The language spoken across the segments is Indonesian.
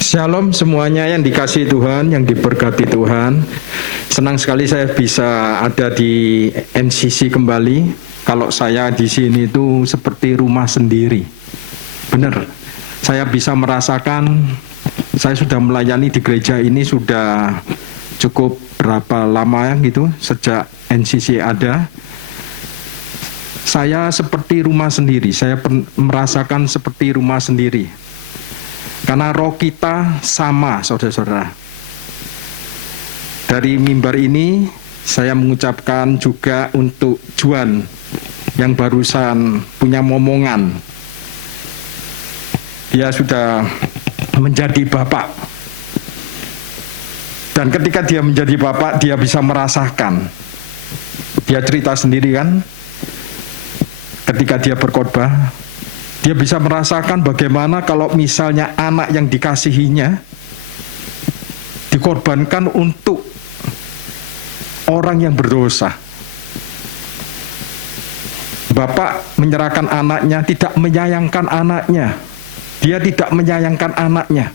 Shalom semuanya yang dikasihi Tuhan, yang diberkati Tuhan. Senang sekali saya bisa ada di NCC kembali. Kalau saya di sini itu seperti rumah sendiri. Benar, saya bisa merasakan, saya sudah melayani di gereja ini sudah cukup berapa lama gitu, sejak NCC ada. Saya seperti rumah sendiri, saya merasakan seperti rumah sendiri. Karena roh kita sama, saudara-saudara. Dari mimbar ini, saya mengucapkan juga untuk Juan yang barusan punya momongan. Dia sudah menjadi bapak. Dan ketika dia menjadi bapak, dia bisa merasakan. Dia cerita sendiri kan, ketika dia berkhotbah, dia bisa merasakan bagaimana kalau misalnya anak yang dikasihinya dikorbankan untuk orang yang berdosa. Bapak menyerahkan anaknya, tidak menyayangkan anaknya. Dia tidak menyayangkan anaknya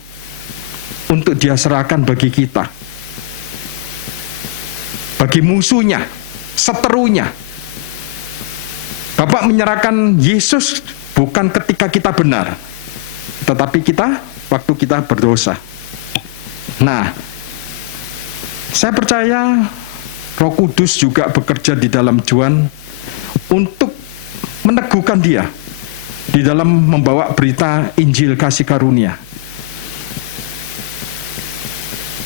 untuk dia serahkan bagi kita. Bagi musuhnya, seterunya. Bapak menyerahkan Yesus bukan ketika kita benar, tetapi kita waktu kita berdosa. Nah, saya percaya Roh Kudus juga bekerja di dalam Juan untuk meneguhkan dia di dalam membawa berita Injil kasih karunia.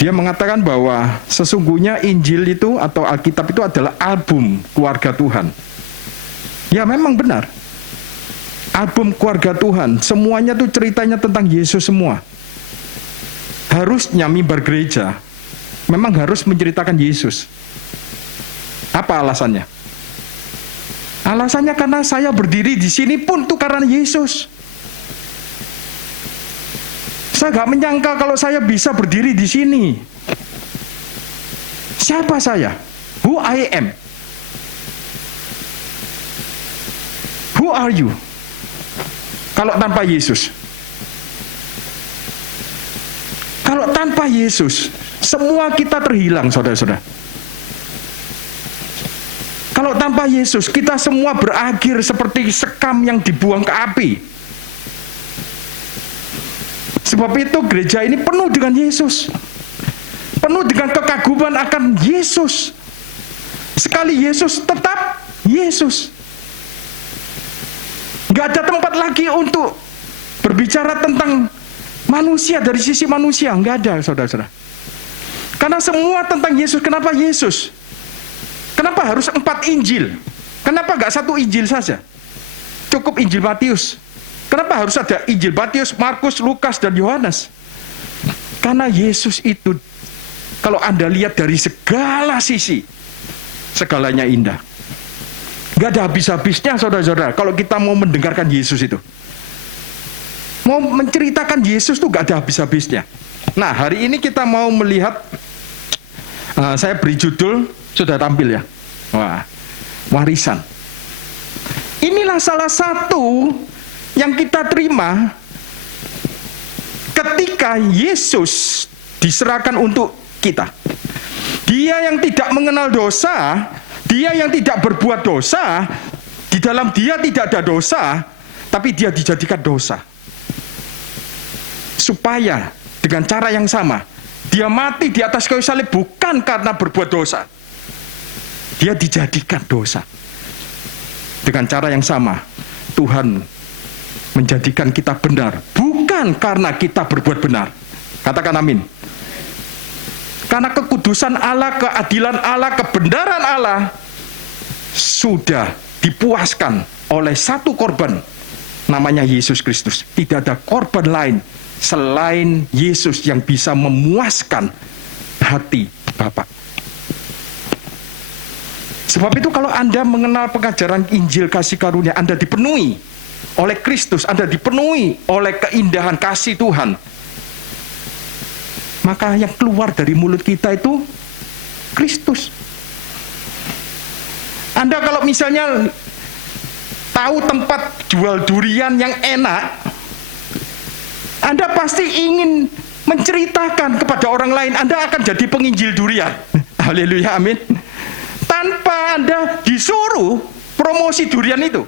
Dia mengatakan bahwa sesungguhnya Injil itu atau Alkitab itu adalah album keluarga Tuhan. Ya memang benar. Album keluarga Tuhan, semuanya tuh ceritanya tentang Yesus semua. Harusnya mimbar gereja memang harus menceritakan Yesus. Apa alasannya? Alasannya karena saya berdiri di sini pun tuh karena Yesus. Saya gak menyangka kalau saya bisa berdiri di sini. Siapa saya? Who I am? Who are you? Kalau tanpa Yesus. Kalau tanpa Yesus, semua kita terhilang, saudara-saudara. Kalau tanpa Yesus, kita semua berakhir seperti sekam yang dibuang ke api. Sebab itu gereja ini penuh dengan Yesus. Penuh dengan kekaguman akan Yesus. Sekali Yesus, tetap Yesus. Gak ada tempat lagi untuk berbicara tentang manusia dari sisi manusia. Gak ada, saudara-saudara. Karena semua tentang Yesus. Kenapa Yesus? Kenapa harus 4 Injil? Kenapa gak 1 Injil saja? Cukup Injil Matius. Kenapa harus ada Injil Matius, Markus, Lukas, dan Yohanes? Karena Yesus itu, kalau Anda lihat dari segala sisi, segalanya indah. Gak ada habis-habisnya, saudara-saudara, kalau kita mau mendengarkan Yesus itu. Mau menceritakan Yesus itu gak ada habis-habisnya. Nah, hari ini kita mau melihat, saya beri judul, sudah tampil ya. Wah, warisan. Inilah salah satu yang kita terima ketika Yesus diserahkan untuk kita. Dia yang tidak mengenal dosa, dia yang tidak berbuat dosa, di dalam dia tidak ada dosa, tapi dia dijadikan dosa. Supaya dengan cara yang sama, dia mati di atas kayu salib bukan karena berbuat dosa. Dia dijadikan dosa. Dengan cara yang sama, Tuhan menjadikan kita benar, bukan karena kita berbuat benar. Katakan amin. Karena kekudusan Allah, keadilan Allah, kebenaran Allah sudah dipuaskan oleh satu korban, namanya Yesus Kristus. Tidak ada korban lain selain Yesus yang bisa memuaskan hati Bapa. Sebab itu kalau Anda mengenal pengajaran Injil kasih karunia, Anda dipenuhi oleh Kristus, Anda dipenuhi oleh keindahan kasih Tuhan, maka yang keluar dari mulut kita itu Kristus. Anda kalau misalnya tahu tempat jual durian yang enak, Anda pasti ingin menceritakan kepada orang lain, Anda akan jadi penginjil durian. Haleluya, amin. Tanpa Anda disuruh promosi durian itu.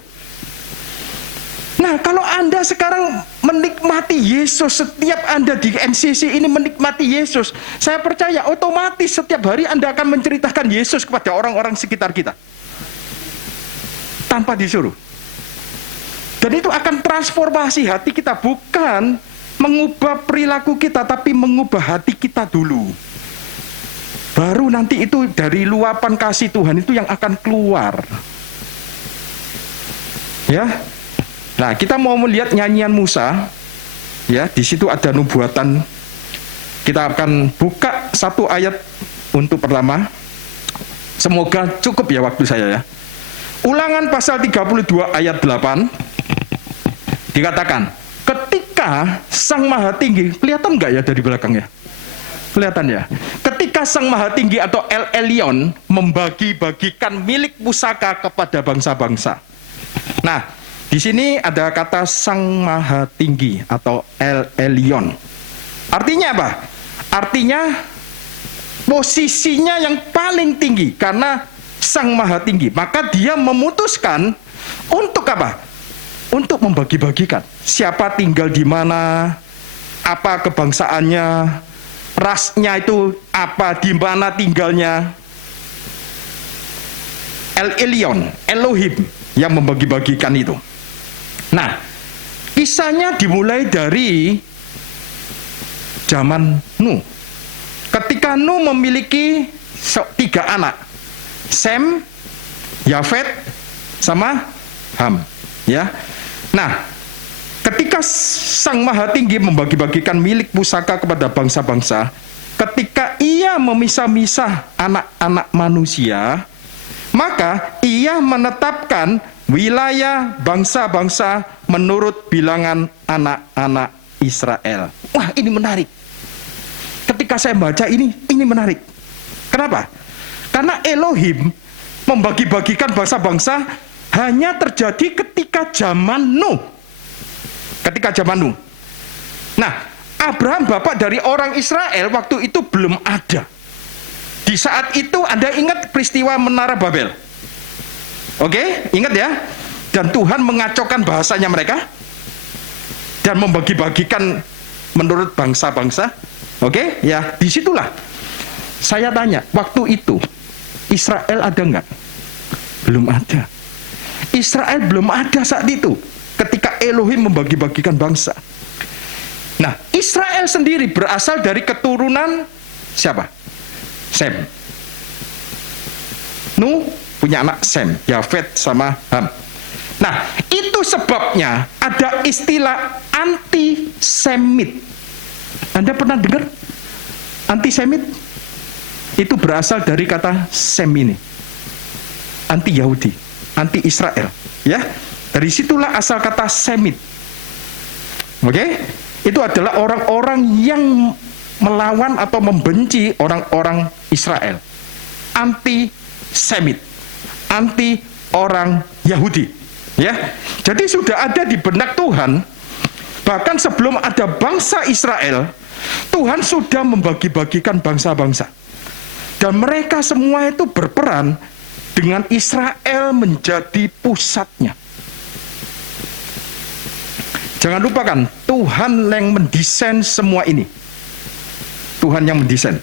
Nah, kalau Anda sekarang menikmati Yesus, setiap Anda di MCC ini menikmati Yesus, saya percaya otomatis setiap hari Anda akan menceritakan Yesus kepada orang-orang sekitar kita. Tanpa disuruh. Dan itu akan transformasi hati kita, bukan mengubah perilaku kita, tapi mengubah hati kita dulu. Baru nanti itu dari luapan kasih Tuhan itu yang akan keluar. Ya. Nah, kita mau melihat nyanyian Musa. Ya, di situ ada nubuatan. Kita akan buka satu ayat untuk pertama. Semoga cukup ya waktu saya ya. Ulangan pasal 32 ayat 8. Dikatakan, ketika Sang Maha Tinggi, kelihatan nggak ya dari belakang ya? Kelihatan ya. Ketika Sang Maha Tinggi atau El Elyon membagi-bagikan milik pusaka kepada bangsa-bangsa. Nah, di sini ada kata Sang Maha Tinggi atau El Elyon. Artinya apa? Artinya posisinya yang paling tinggi karena Sang Maha Tinggi. Maka dia memutuskan untuk apa? Untuk membagi-bagikan. Siapa tinggal di mana, apa kebangsaannya, rasnya itu apa, di mana tinggalnya. El Elyon, Elohim yang membagi-bagikan itu. Nah, kisahnya dimulai dari zaman Nuh. Ketika Nuh memiliki 3 anak, Sem, Yafet, sama Ham. Ya. Nah, ketika Sang Maha Tinggi membagi-bagikan milik pusaka kepada bangsa-bangsa, ketika ia memisah-misah anak-anak manusia, maka ia menetapkan wilayah bangsa-bangsa menurut bilangan anak-anak Israel. Wah, ini menarik. Ketika saya baca ini menarik. Kenapa? Karena Elohim membagi-bagikan bangsa-bangsa hanya terjadi ketika zaman Nuh. Ketika zaman Nuh. Nah, Abraham bapak dari orang Israel waktu itu belum ada. Di saat itu Anda ingat peristiwa Menara Babel? Oke, ingat ya. Dan Tuhan mengacaukan bahasanya mereka dan membagi-bagikan menurut bangsa-bangsa. Oke, ya disitulah saya tanya, waktu itu Israel ada nggak? Belum ada. Israel belum ada saat itu ketika Elohim membagi-bagikan bangsa. Nah, Israel sendiri berasal dari keturunan siapa? Sem. Nuh punya anak Sem, Yafet sama Ham. Nah, itu sebabnya ada istilah antisemit. Anda pernah dengar antisemit? Itu berasal dari kata Sem ini. Anti-Yahudi, anti-Israel. Ya, dari situlah asal kata Semit. Oke? Itu adalah orang-orang yang melawan atau membenci orang-orang Israel. Anti-Semit. Anti orang Yahudi, ya. Jadi sudah ada di benak Tuhan, bahkan sebelum ada bangsa Israel, Tuhan sudah membagi-bagikan bangsa-bangsa, dan mereka semua itu berperan dengan Israel menjadi pusatnya. Jangan lupakan, Tuhan yang mendesain semua ini. Tuhan yang mendesain.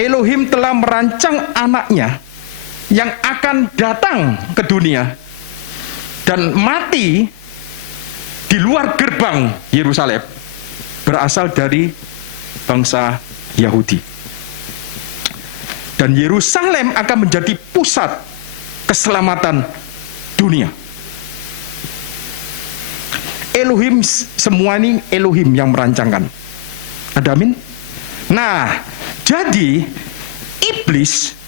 Elohim telah merancang anaknya yang akan datang ke dunia dan mati di luar gerbang Yerusalem, berasal dari bangsa Yahudi. Dan Yerusalem akan menjadi pusat keselamatan dunia. Elohim, semua ini Elohim yang merancangkan. Ada amin? Nah, jadi iblis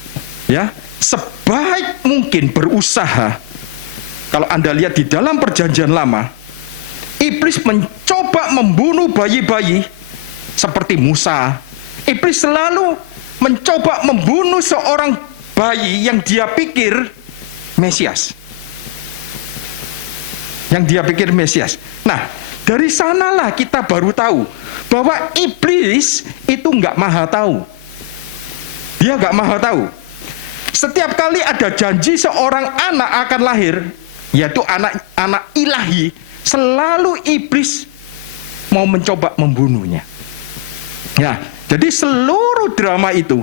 ya sebaik mungkin berusaha. Kalau Anda lihat di dalam perjanjian lama, iblis mencoba membunuh bayi-bayi seperti Musa. Iblis selalu mencoba membunuh seorang bayi yang dia pikir Mesias. Yang dia pikir Mesias. Nah, Dari sanalah kita baru tahu bahwa iblis itu nggak maha tahu. Dia nggak maha tahu. Setiap kali ada janji seorang anak akan lahir, yaitu anak ilahi, selalu iblis mau mencoba membunuhnya. Ya, jadi seluruh drama itu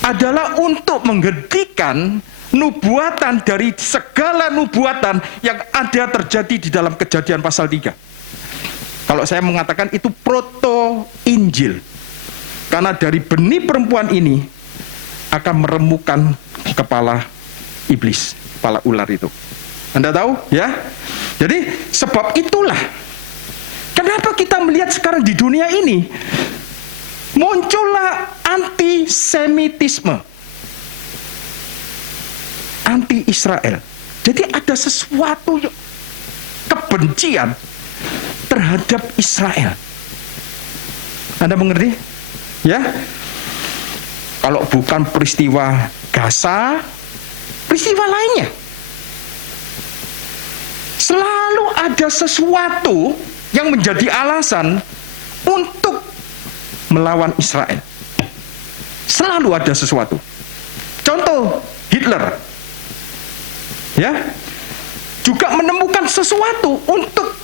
adalah untuk menghentikan nubuatan dari segala nubuatan yang ada terjadi di dalam Kejadian pasal 3. Kalau saya mengatakan itu proto-injil. Karena dari benih perempuan ini akan meremukkan kepala iblis, kepala ular itu. Anda tahu ya? Jadi sebab itulah kenapa kita melihat sekarang di dunia ini muncullah antisemitisme, anti-Israel. Jadi ada sesuatu kebencian terhadap Israel. Anda mengerti? Ya? Kalau bukan peristiwa Gaza, peristiwa lainnya. Selalu ada sesuatu yang menjadi alasan untuk melawan Israel. Selalu ada sesuatu. Contoh, Hitler. Ya, juga menemukan sesuatu untuk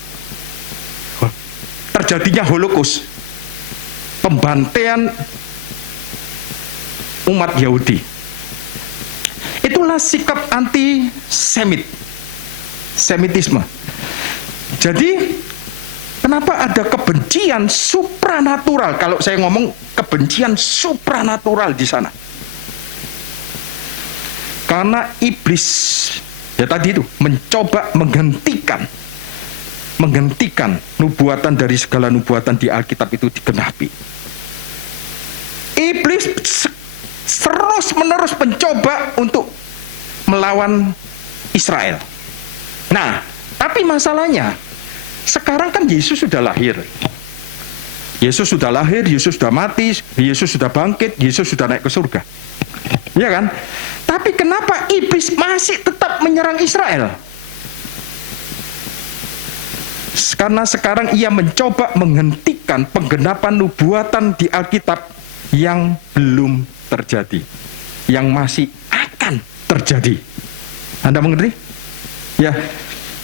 terjadinya Holocaust, pembantaian umat Yahudi. Itulah sikap anti-Semitisme. Jadi, kenapa ada kebencian supranatural? Kalau saya ngomong kebencian supranatural di sana, karena iblis ya tadi itu mencoba menghentikan nubuatan dari segala nubuatan di Alkitab itu digenapi. Iblis terus-menerus mencoba untuk melawan Israel. Nah, tapi masalahnya sekarang kan Yesus sudah lahir. Yesus sudah lahir, Yesus sudah mati, Yesus sudah bangkit, Yesus sudah naik ke surga. Ya kan? Tapi kenapa iblis masih tetap menyerang Israel? Karena sekarang ia mencoba menghentikan penggenapan nubuatan di Alkitab yang belum terjadi, yang masih akan terjadi. Anda mengerti? Ya,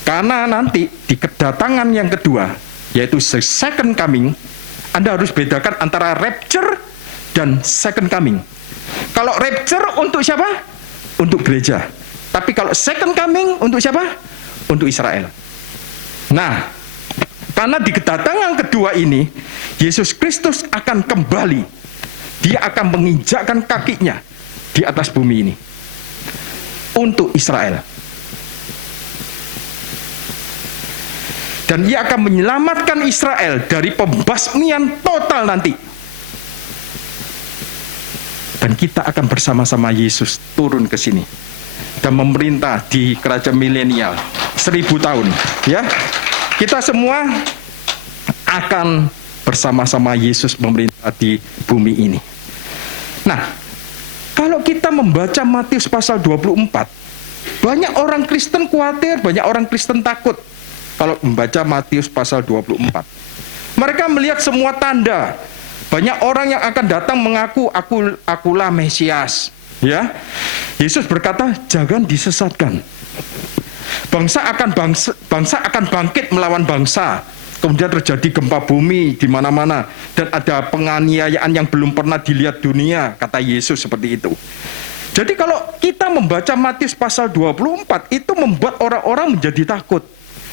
karena nanti di kedatangan yang kedua, yaitu second coming, Anda harus bedakan antara rapture dan second coming. Kalau rapture untuk siapa? Untuk gereja. Tapi kalau second coming untuk siapa? Untuk Israel. Nah, karena di kedatangan kedua ini, Yesus Kristus akan kembali. Dia akan menginjakkan kakinya di atas bumi ini. Untuk Israel. Dan ia akan menyelamatkan Israel dari pembasmian total nanti. Dan kita akan bersama-sama Yesus turun ke sini dan memerintah di kerajaan milenial 1000 tahun. Ya, kita semua akan bersama-sama Yesus memerintah di bumi ini. Nah, kalau kita membaca Matius pasal 24, banyak orang Kristen khawatir, banyak orang Kristen takut kalau membaca Matius pasal 24. Mereka melihat semua tanda. Banyak orang yang akan datang mengaku akulah Mesias. Ya, Yesus berkata jangan disesatkan. Bangsa akan bangkit melawan bangsa. Kemudian terjadi gempa bumi di mana-mana dan ada penganiayaan yang belum pernah dilihat dunia, kata Yesus seperti itu. Jadi kalau kita membaca Matius pasal 24 itu membuat orang-orang menjadi takut.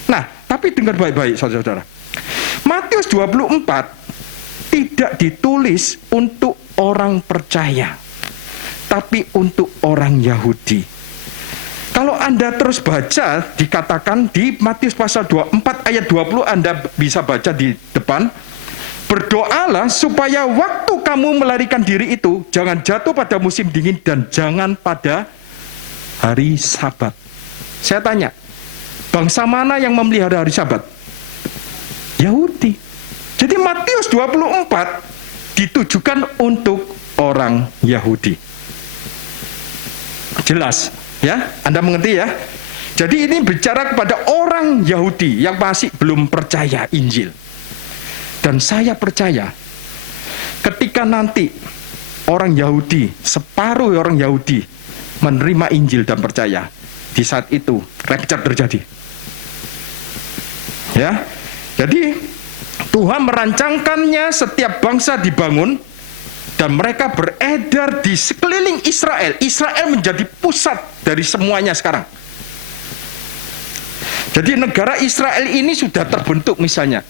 Nah, tapi dengar baik-baik saudara-saudara. Matius 24 tidak ditulis untuk orang percaya, tapi untuk orang Yahudi. Kalau Anda terus baca, dikatakan di Matius pasal 24 ayat 20, Anda bisa baca di depan. Berdoalah supaya waktu kamu melarikan diri itu jangan jatuh pada musim dingin dan jangan pada hari Sabat. Saya tanya, bangsa mana yang memelihara hari Sabat? Yahudi. Jadi Matius 24 ditujukan untuk orang Yahudi. Jelas, ya? Anda mengerti ya? Jadi ini bicara kepada orang Yahudi yang masih belum percaya Injil. Dan saya percaya ketika nanti orang Yahudi, separuh orang Yahudi menerima Injil dan percaya, di saat itu rapture terjadi. Ya. Jadi Tuhan merancangkannya setiap bangsa dibangun dan mereka beredar di sekeliling Israel. Israel menjadi pusat dari semuanya sekarang. Jadi negara Israel ini sudah terbentuk misalnya.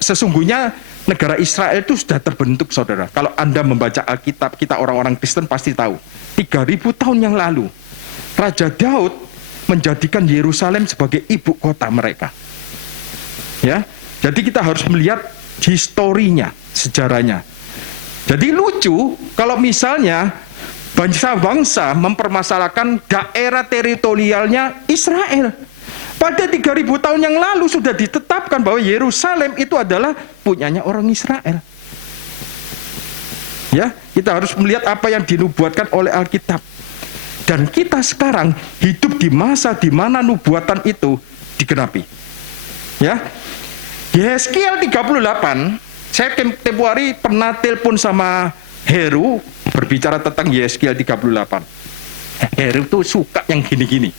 Sesungguhnya negara Israel itu sudah terbentuk, saudara. Kalau Anda membaca Alkitab, kita orang-orang Kristen pasti tahu. 3000 tahun yang lalu, Raja Daud menjadikan Yerusalem sebagai ibu kota mereka. Ya, jadi kita harus melihat historinya, sejarahnya. Jadi lucu kalau misalnya bangsa-bangsa mempermasalahkan daerah teritorialnya Israel. Pada 3000 tahun yang lalu sudah ditetapkan bahwa Yerusalem itu adalah punyanya orang Israel. Ya, kita harus melihat apa yang dinubuatkan oleh Alkitab. Dan kita sekarang hidup di masa di mana nubuatan itu digenapi. Ya. Yeskiel 38, saya tempoh hari pernah telepon sama Heru berbicara tentang Yeskiel 38. Heru tuh suka yang gini-gini.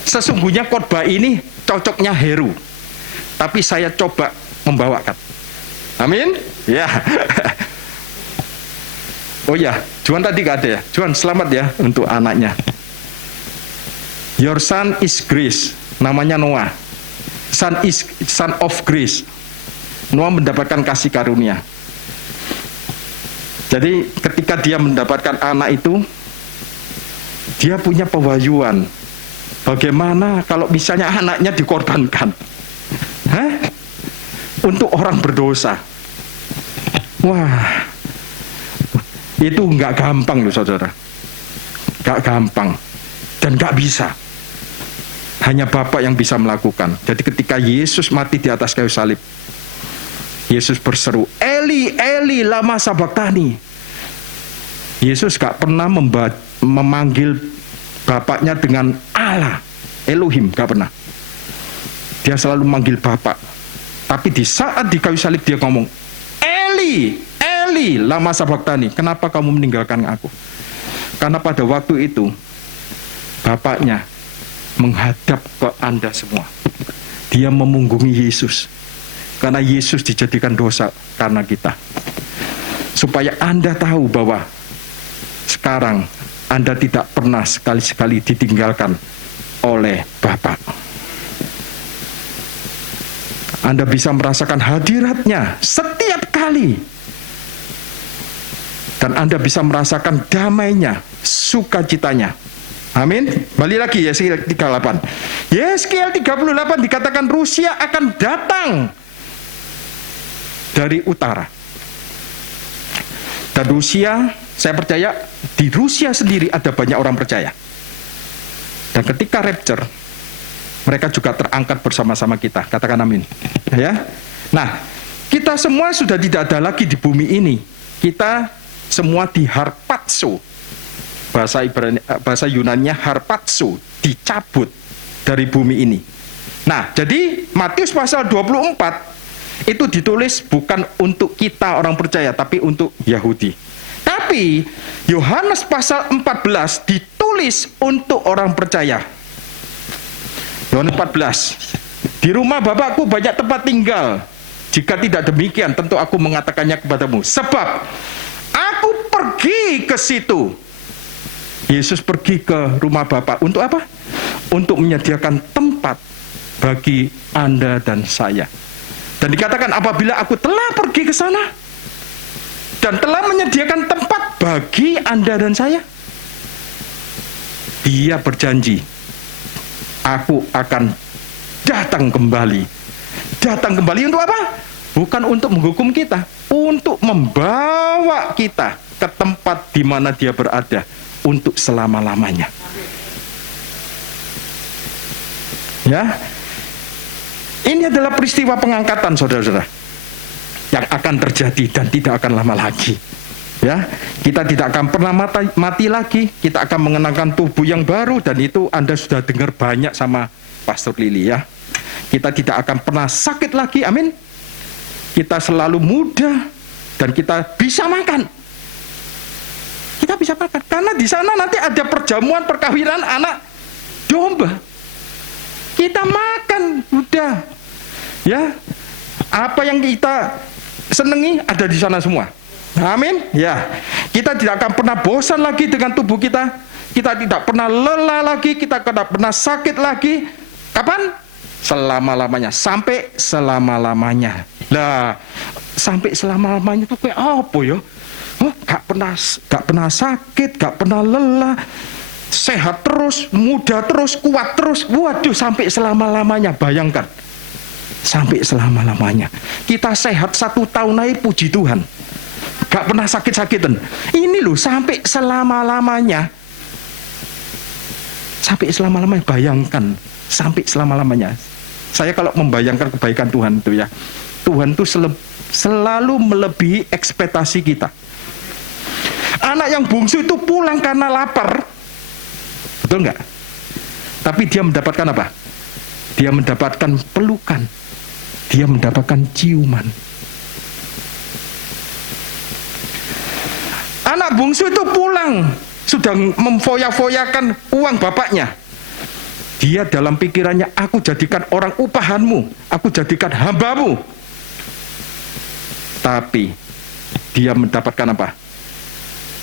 Sesungguhnya khotbah ini cocoknya Heru, tapi saya coba membawakan. Amin. Ya. Oh ya, Juan tadi gak ada ya. Juan selamat ya untuk anaknya. Your son is grace. Namanya Noah. Son of grace. Noah mendapatkan kasih karunia. Jadi ketika dia mendapatkan anak itu, dia punya pewahyuan. Bagaimana kalau misalnya anaknya dikorbankan? Untuk orang berdosa. Wah, itu nggak gampang loh saudara. Nggak gampang. Dan nggak bisa. Hanya Bapa yang bisa melakukan. Jadi ketika Yesus mati di atas kayu salib, Yesus berseru, Eli, Eli, lama sabachthani. Yesus gak pernah memanggil Bapaknya dengan Allah, Elohim, gak pernah. Dia selalu memanggil Bapa. Tapi di saat di kayu salib dia ngomong, Eli, Eli, lama sabachthani. Kenapa kamu meninggalkan aku? Karena pada waktu itu Bapaknya menghadap ke Anda semua. Dia memunggungi Yesus. Karena Yesus dijadikan dosa karena kita. Supaya Anda tahu bahwa sekarang Anda tidak pernah sekali-sekali ditinggalkan oleh Bapa. Anda bisa merasakan hadiratnya setiap kali. Dan Anda bisa merasakan damainya, sukacitanya. Amin. Balik lagi Yeskiel 38. Yeskiel 38 dikatakan Rusia akan datang dari utara. Dan Rusia, saya percaya di Rusia sendiri ada banyak orang percaya. Dan ketika rapture, mereka juga terangkat bersama-sama kita. Katakan amin. Ya. Nah, kita semua sudah tidak ada lagi di bumi ini. Kita semua diharpazo. Bahasa Yunaninya harpazo, dicabut dari bumi ini. Nah, jadi Matius pasal 24 itu ditulis bukan untuk kita orang percaya, tapi untuk Yahudi. Tapi Yohanes pasal 14 ditulis untuk orang percaya. Yohanes 14. Di rumah Bapakku banyak tempat tinggal. Jika tidak demikian, tentu aku mengatakannya kepadamu. Sebab aku pergi ke situ. Yesus pergi ke rumah Bapa. Untuk apa? Untuk menyediakan tempat bagi Anda dan saya. Dan dikatakan apabila aku telah pergi ke sana dan telah menyediakan tempat bagi Anda dan saya, Dia berjanji, aku akan datang kembali. Datang kembali untuk apa? Bukan untuk menghukum kita, untuk membawa kita ke tempat di mana Dia berada untuk selama-lamanya. Ya. Ini adalah peristiwa pengangkatan, saudara-saudara, yang akan terjadi dan tidak akan lama lagi. Ya, kita tidak akan pernah mati lagi. Kita akan mengenakan tubuh yang baru, dan itu Anda sudah dengar banyak sama Pastor Lili ya. Kita tidak akan pernah sakit lagi, amin. Kita selalu muda dan kita bisa makan. Kita bisa makan karena di sana nanti ada perjamuan perkawinan anak domba. Kita makan udah. Ya. Apa yang kita senangi ada di sana semua. Amin. Ya. Kita tidak akan pernah bosan lagi dengan tubuh kita. Kita tidak pernah lelah lagi, kita tidak pernah sakit lagi. Kapan? Selama-lamanya, sampai selama-lamanya. Nah, sampai selama-lamanya itu kayak apa ya? Gak pernah sakit, gak pernah lelah, sehat terus, muda terus, kuat terus. Waduh, sampai selama-lamanya. Bayangkan, sampai selama-lamanya. Kita sehat 1 tahun aja, puji Tuhan. Gak pernah sakit-sakitan. Ini loh, sampai selama-lamanya. Sampai selama-lamanya, bayangkan. Sampai selama-lamanya. Saya kalau membayangkan kebaikan Tuhan itu ya, Tuhan itu selalu melebihi ekspektasi kita. Anak yang bungsu itu pulang karena lapar, betul nggak? Tapi dia mendapatkan apa? Dia mendapatkan pelukan, dia mendapatkan ciuman. Anak bungsu itu pulang sudah memfoya-foyakan uang bapaknya. Dia dalam pikirannya, aku jadikan orang upahanmu, aku jadikan hambamu. Tapi dia mendapatkan apa?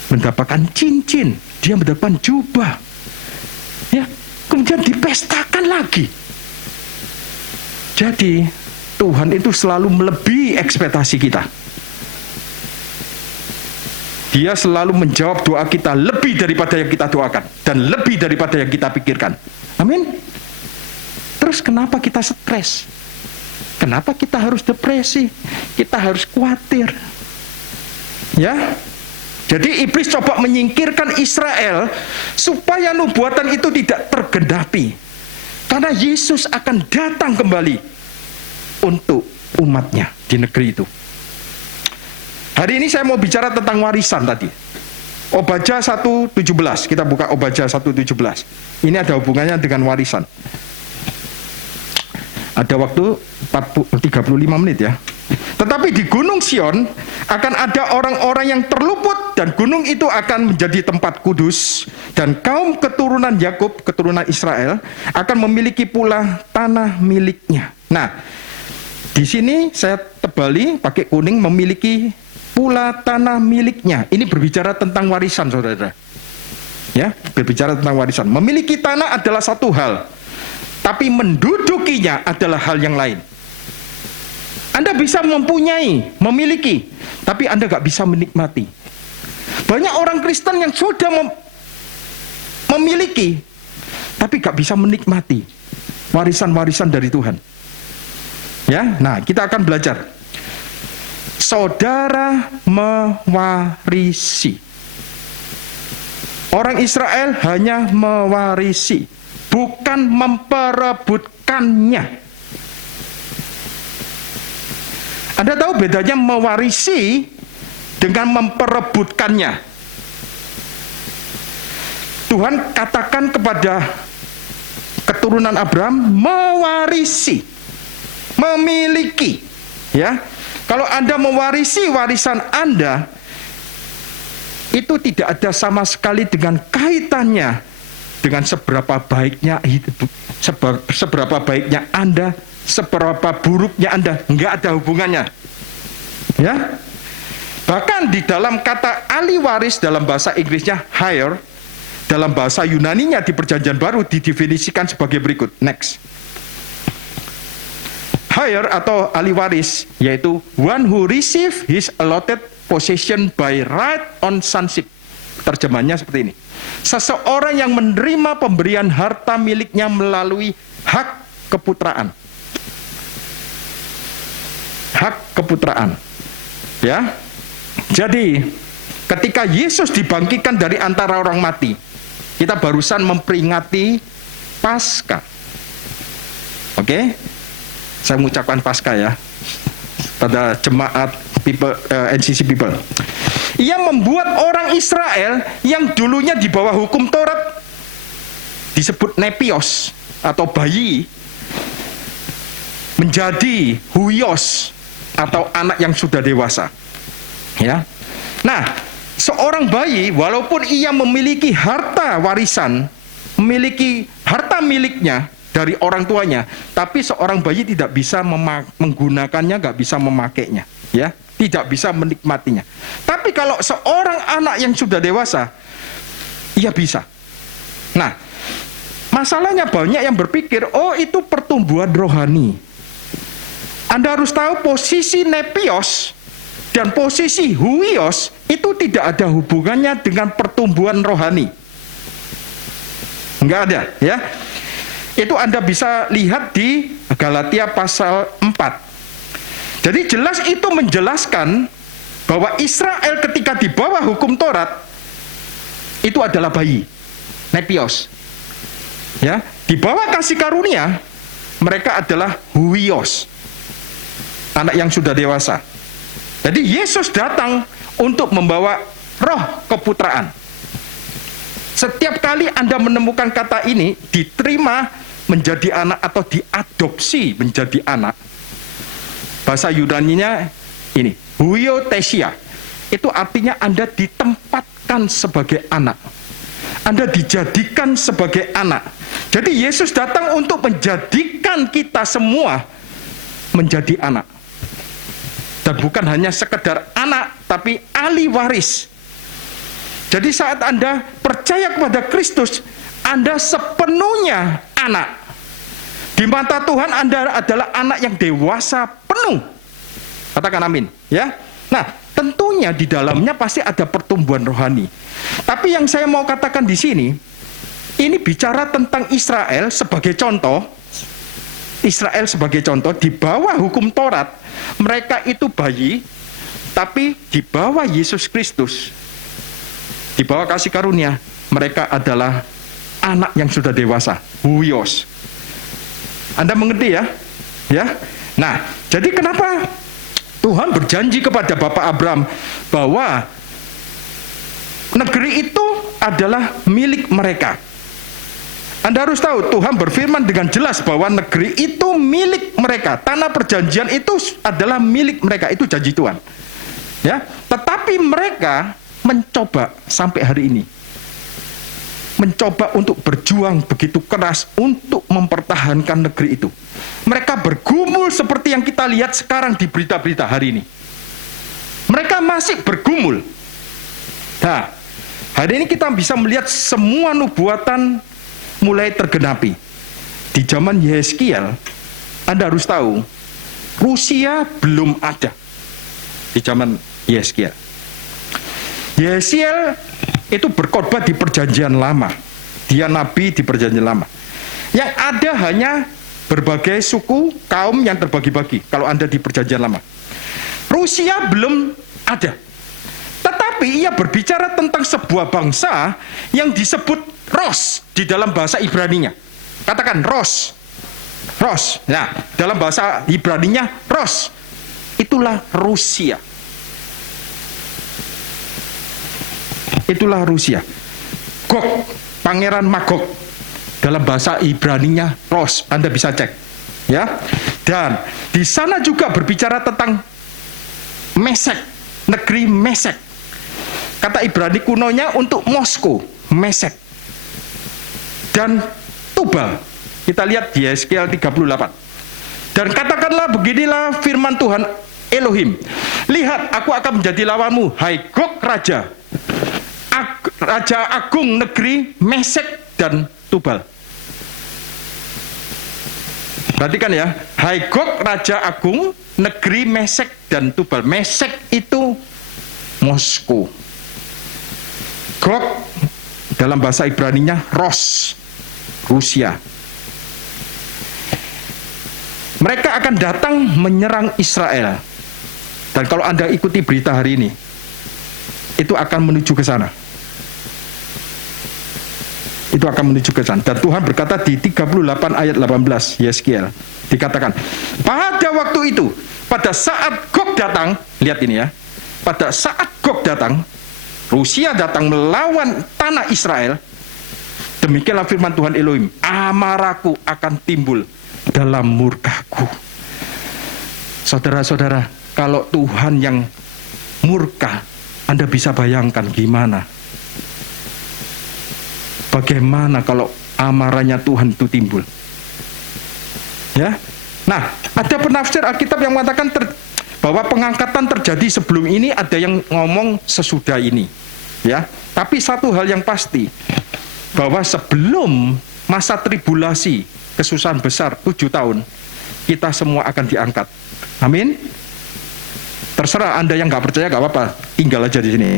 Mendapatkan cincin, dia mendapatkan jubah. Ya, kemudian dipestakan lagi. Jadi Tuhan itu selalu melebihi ekspektasi kita. Dia selalu menjawab doa kita lebih daripada yang kita doakan dan lebih daripada yang kita pikirkan. Amin. Terus kenapa kita stres? Kenapa kita harus depresi? Kita harus khawatir. Ya. Jadi iblis coba menyingkirkan Israel supaya nubuatan itu tidak tergenapi. Karena Yesus akan datang kembali untuk umatnya di negeri itu. Hari ini saya mau bicara tentang warisan tadi. Obadja 1:17. Kita buka Obadja 1:17. Ini ada hubungannya dengan warisan. Ada waktu 35 menit ya. Tetapi di Gunung Sion akan ada orang-orang yang terluput, dan gunung itu akan menjadi tempat kudus, dan kaum keturunan Yakub, keturunan Israel, akan memiliki pula tanah miliknya. Nah, di sini saya tebali pakai kuning, memiliki pula tanah miliknya. Ini berbicara tentang warisan, saudara. Ya, berbicara tentang warisan. Memiliki tanah adalah satu hal, tapi mendudukinya adalah hal yang lain. Anda bisa mempunyai, memiliki, tapi Anda gak bisa menikmati. Banyak orang Kristen yang sudah memiliki, tapi gak bisa menikmati warisan-warisan dari Tuhan. Ya, nah kita akan belajar. Saudara mewarisi. Orang Israel hanya mewarisi, bukan memperebutkannya. Anda tahu bedanya mewarisi dengan memperebutkannya? Tuhan katakan kepada keturunan Abraham, mewarisi, memiliki. Ya, kalau Anda mewarisi warisan Anda, itu tidak ada sama sekali dengan kaitannya dengan seberapa baiknya hidup, seberapa baiknya Anda, seberapa buruknya Anda, nggak ada hubungannya. Ya, bahkan di dalam kata ahli waris dalam bahasa Inggrisnya hire, dalam bahasa Yunaninya di Perjanjian Baru didefinisikan sebagai berikut. Next. Hire atau ahli waris yaitu one who receive his allotted possession by right on sonship. Terjemahnya seperti ini. Seseorang yang menerima pemberian harta miliknya melalui hak keputraan. Hak keputraan. Ya. Jadi, ketika Yesus dibangkitkan dari antara orang mati, kita barusan memperingati Paskah. Oke? Saya mengucapkan Paskah ya pada jemaat people, NCC people. Ia membuat orang Israel yang dulunya di bawah hukum Taurat, disebut nepios atau bayi, menjadi huios atau anak yang sudah dewasa. Ya. Nah, seorang bayi walaupun ia memiliki harta warisan, memiliki harta miliknya dari orang tuanya, tapi seorang bayi tidak bisa menggunakannya, nggak bisa memakainya, ya, tidak bisa menikmatinya. Tapi kalau seorang anak yang sudah dewasa, ia bisa. Nah, masalahnya banyak yang berpikir, oh itu pertumbuhan rohani. Anda harus tahu posisi nepios dan posisi huios itu tidak ada hubungannya dengan pertumbuhan rohani. Enggak ada, ya. Itu Anda bisa lihat di Galatia pasal 4. Jadi jelas itu menjelaskan bahwa Israel ketika di bawah hukum Taurat itu adalah bayi, nepios. Ya, di bawah kasih karunia mereka adalah huios, anak yang sudah dewasa. Jadi Yesus datang untuk membawa roh keputraan. Setiap kali Anda menemukan kata ini, diterima menjadi anak atau diadopsi menjadi anak, bahasa Yunaninya ini, huiothesia. Itu artinya Anda ditempatkan sebagai anak. Anda dijadikan sebagai anak. Jadi Yesus datang untuk menjadikan kita semua menjadi anak. Dan bukan hanya sekedar anak, tapi ahli waris. Jadi saat Anda percaya kepada Kristus, Anda sepenuhnya anak. Di mata Tuhan Anda adalah anak yang dewasa penuh. Katakan amin, ya. Nah, tentunya di dalamnya pasti ada pertumbuhan rohani. Tapi yang saya mau katakan di sini, ini bicara tentang Israel sebagai contoh. Israel sebagai contoh di bawah hukum Taurat, mereka itu bayi, tapi di bawah Yesus Kristus, di bawah kasih karunia, mereka adalah anak yang sudah dewasa, huios. Anda mengerti, ya? Ya. Nah, jadi kenapa Tuhan berjanji kepada Bapak Abraham bahwa negeri itu adalah milik mereka? Anda harus tahu, Tuhan berfirman dengan jelas bahwa negeri itu milik mereka. Tanah perjanjian itu adalah milik mereka, itu janji Tuhan. Ya, tetapi mereka mencoba sampai hari ini, mencoba untuk berjuang begitu keras untuk mempertahankan negeri itu. Mereka bergumul seperti yang kita lihat sekarang di berita-berita hari ini. Mereka masih bergumul. Nah, hari ini kita bisa melihat semua nubuatan mulai tergenapi. Di zaman Yeskiel, Anda harus tahu, Rusia belum ada di zaman Yeskiel. Yeskiel itu berkhotbah di perjanjian lama. Dia nabi di perjanjian lama. Yang ada hanya berbagai suku, kaum yang terbagi-bagi. Kalau Anda di perjanjian lama, Rusia belum ada. Tetapi ia berbicara tentang sebuah bangsa yang disebut Ros di dalam bahasa Ibraninya. Katakan Ros. Ros. Nah, dalam bahasa Ibraninya Ros. Itulah Rusia. Itulah Rusia. Gog, Pangeran Magog. Dalam bahasa Ibraninya Ros. Anda bisa cek. Ya. Dan di sana juga berbicara tentang Mesek, negeri Mesek. Kata Ibrani kunonya untuk Moskow, Mesek. Dan Tubal. Kita lihat di Yeskiel 38. Dan katakanlah, beginilah firman Tuhan Elohim. Lihat, aku akan menjadi lawanmu, hai Gog raja. Raja agung negeri Mesek dan Tubal. Perhatikan ya, hai Gog raja agung negeri Mesek dan Tubal. Mesek itu Moskow. Gog dalam bahasa Ibraninya Ros, Rusia. Mereka akan datang menyerang Israel. Dan kalau Anda ikuti berita hari ini, itu akan menuju ke sana. Itu akan menuju ke sana. Dan Tuhan berkata di 38 ayat 18 Yeskiel, dikatakan, pada waktu itu, pada saat Gog datang, lihat ini ya, pada saat Gog datang, Rusia datang melawan tanah Israel, demikianlah firman Tuhan Elohim, amarahku akan timbul dalam murkaku. Saudara-saudara, kalau Tuhan yang murka, Anda bisa bayangkan gimana? Bagaimana kalau amarahnya Tuhan itu timbul? Ya. Nah, ada penafsir Alkitab yang mengatakan bahwa pengangkatan terjadi sebelum ini, ada yang ngomong sesudah ini. Ya. Tapi satu hal yang pasti, bahwa sebelum masa tribulasi, kesusahan besar 7 tahun, kita semua akan diangkat. Amin. Terserah Anda yang nggak percaya, nggak apa-apa, tinggal aja di sini.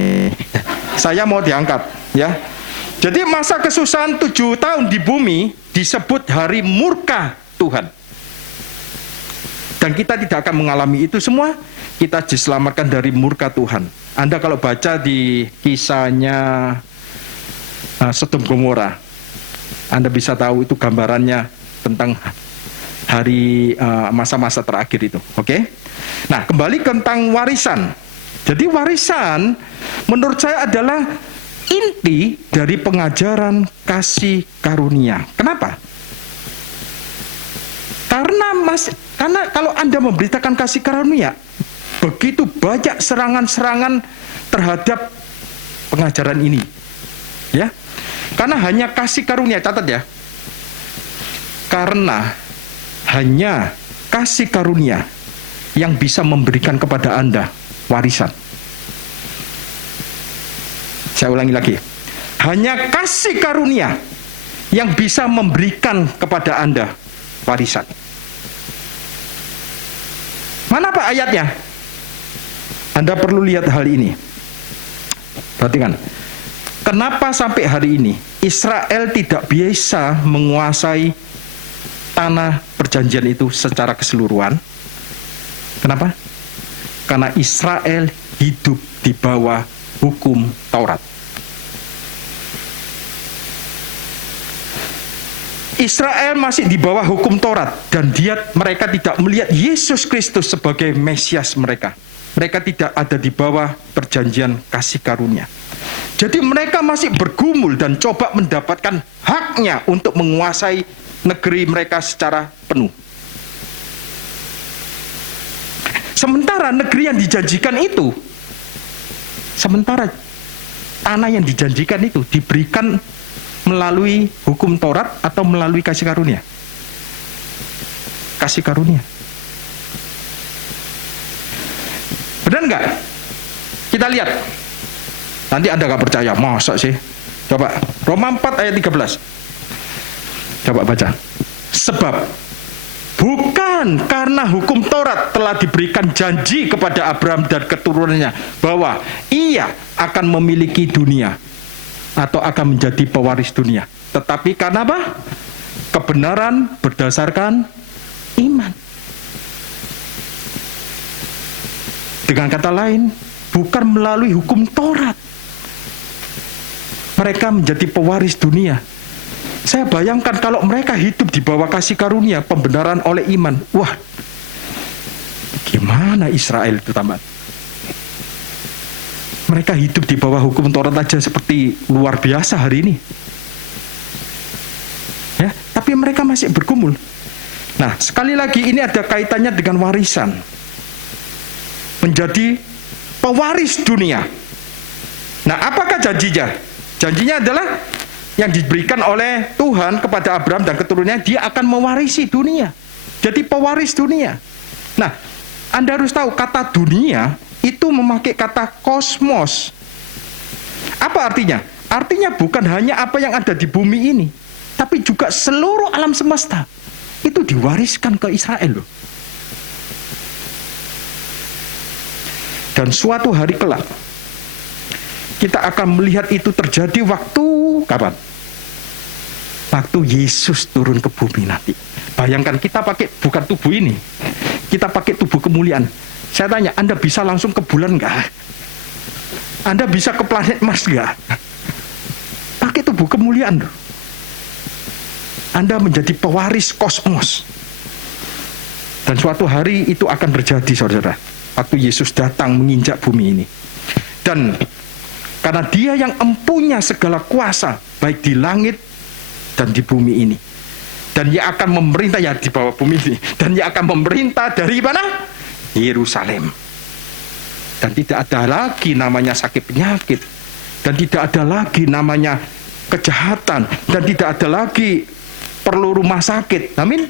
Saya mau diangkat, ya. Jadi masa kesusahan 7 tahun di bumi disebut hari murka Tuhan. Dan kita tidak akan mengalami itu semua. Kita diselamatkan dari murka Tuhan. Anda kalau baca di kisahnya Sodom Gomora, Anda bisa tahu itu gambarannya tentang hari masa-masa terakhir itu. Oke? Nah, kembali tentang warisan. Jadi warisan menurut saya adalah inti dari pengajaran kasih karunia. Kenapa? Karena kalau Anda memberitakan kasih karunia, begitu banyak serangan-serangan terhadap pengajaran ini. Ya. Karena hanya kasih karunia, catat ya. Karena hanya kasih karunia yang bisa memberikan kepada Anda warisan. Saya ulangi lagi. Hanya kasih karunia yang bisa memberikan kepada Anda warisan. Mana Pak ayatnya? Anda perlu lihat hal ini. Perhatikan. Kenapa sampai hari ini Israel tidak bisa menguasai tanah perjanjian itu secara keseluruhan? Kenapa? Karena Israel hidup di bawah hukum Taurat. Israel masih di bawah hukum Taurat, dan mereka tidak melihat Yesus Kristus sebagai Mesias mereka. Mereka tidak ada di bawah perjanjian kasih karunia. Jadi mereka masih bergumul dan coba mendapatkan haknya untuk menguasai negeri mereka secara penuh. Sementara negeri yang dijanjikan itu, sementara tanah yang dijanjikan itu diberikan melalui hukum Taurat atau melalui kasih karunia? Kasih karunia. Benar nggak? Kita lihat. Nanti Anda nggak percaya, masa sih? Coba Roma 4 ayat 13. Coba baca. Sebab bukan karena hukum Taurat telah diberikan janji kepada Abraham dan keturunannya bahwa ia akan memiliki dunia atau akan menjadi pewaris dunia. Tetapi karena apa? Kebenaran berdasarkan iman. Dengan kata lain, bukan melalui hukum Taurat mereka menjadi pewaris dunia. Saya bayangkan kalau mereka hidup di bawah kasih karunia, pembenaran oleh iman. Wah, gimana Israel itu tamat? Mereka hidup di bawah hukum Taurat aja seperti luar biasa hari ini. Ya, tapi mereka masih bergumul. Nah, sekali lagi ini ada kaitannya dengan warisan. Menjadi pewaris dunia. Nah, apakah janjinya? Janjinya adalah yang diberikan oleh Tuhan kepada Abraham dan keturunannya, dia akan mewarisi dunia. Jadi pewaris dunia. Nah, Anda harus tahu kata dunia itu memakai kata kosmos. Apa artinya? Artinya bukan hanya apa yang ada di bumi ini, tapi juga seluruh alam semesta. Itu diwariskan ke Israel loh. Dan suatu hari kelak kita akan melihat itu terjadi waktu kapan? Waktu Yesus turun ke bumi nanti. Bayangkan kita pakai bukan tubuh ini, kita pakai tubuh kemuliaan. Saya tanya, Anda bisa langsung ke bulan nggak? Anda bisa ke planet Mars nggak? Pakai tubuh kemuliaan. Anda menjadi pewaris kosmos. Dan suatu hari itu akan terjadi, saudara. Waktu Yesus datang menginjak bumi ini. Dan karena Dia yang empunya segala kuasa, baik di langit dan di bumi ini. Dan Ia akan memerintah, ya di bawah bumi ini. Dan Ia akan memerintah dari mana? Yerusalem. Dan tidak ada lagi namanya sakit penyakit. Dan tidak ada lagi namanya kejahatan. Dan tidak ada lagi perlu rumah sakit. Amin.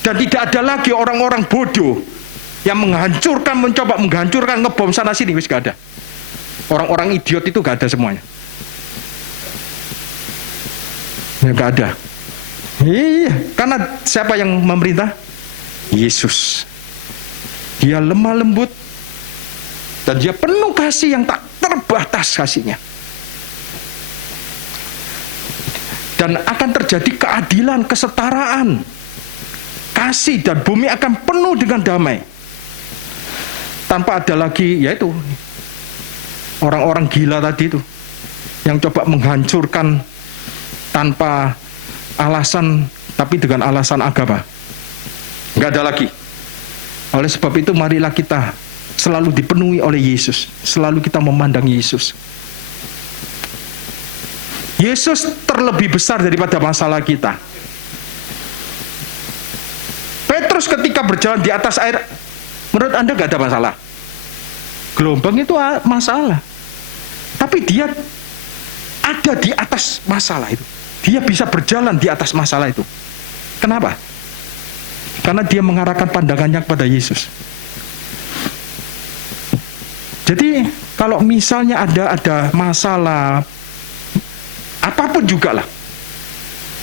Dan tidak ada lagi orang-orang bodoh yang menghancurkan, mencoba menghancurkan, ngebom sana sini. Wis gak ada. Orang-orang idiot itu gak ada semuanya. Ya gak ada. Iya, karena siapa yang memerintah? Yesus. Dia lemah lembut dan Dia penuh kasih yang tak terbatas kasihnya. Dan akan terjadi keadilan, kesetaraan, kasih, dan bumi akan penuh dengan damai. Tanpa ada lagi, yaitu orang-orang gila tadi itu yang coba menghancurkan tanpa alasan, tapi dengan alasan agama. Nggak ada lagi. Oleh sebab itu marilah kita selalu dipenuhi oleh Yesus. Selalu kita memandang Yesus. Yesus terlebih besar daripada masalah kita. Petrus ketika berjalan di atas air, menurut Anda nggak ada masalah? Gelombang itu masalah. Tapi dia ada di atas masalah itu. Dia bisa berjalan di atas masalah itu. Kenapa? Karena dia mengarahkan pandangannya kepada Yesus. Jadi kalau misalnya ada masalah apapun juga lah,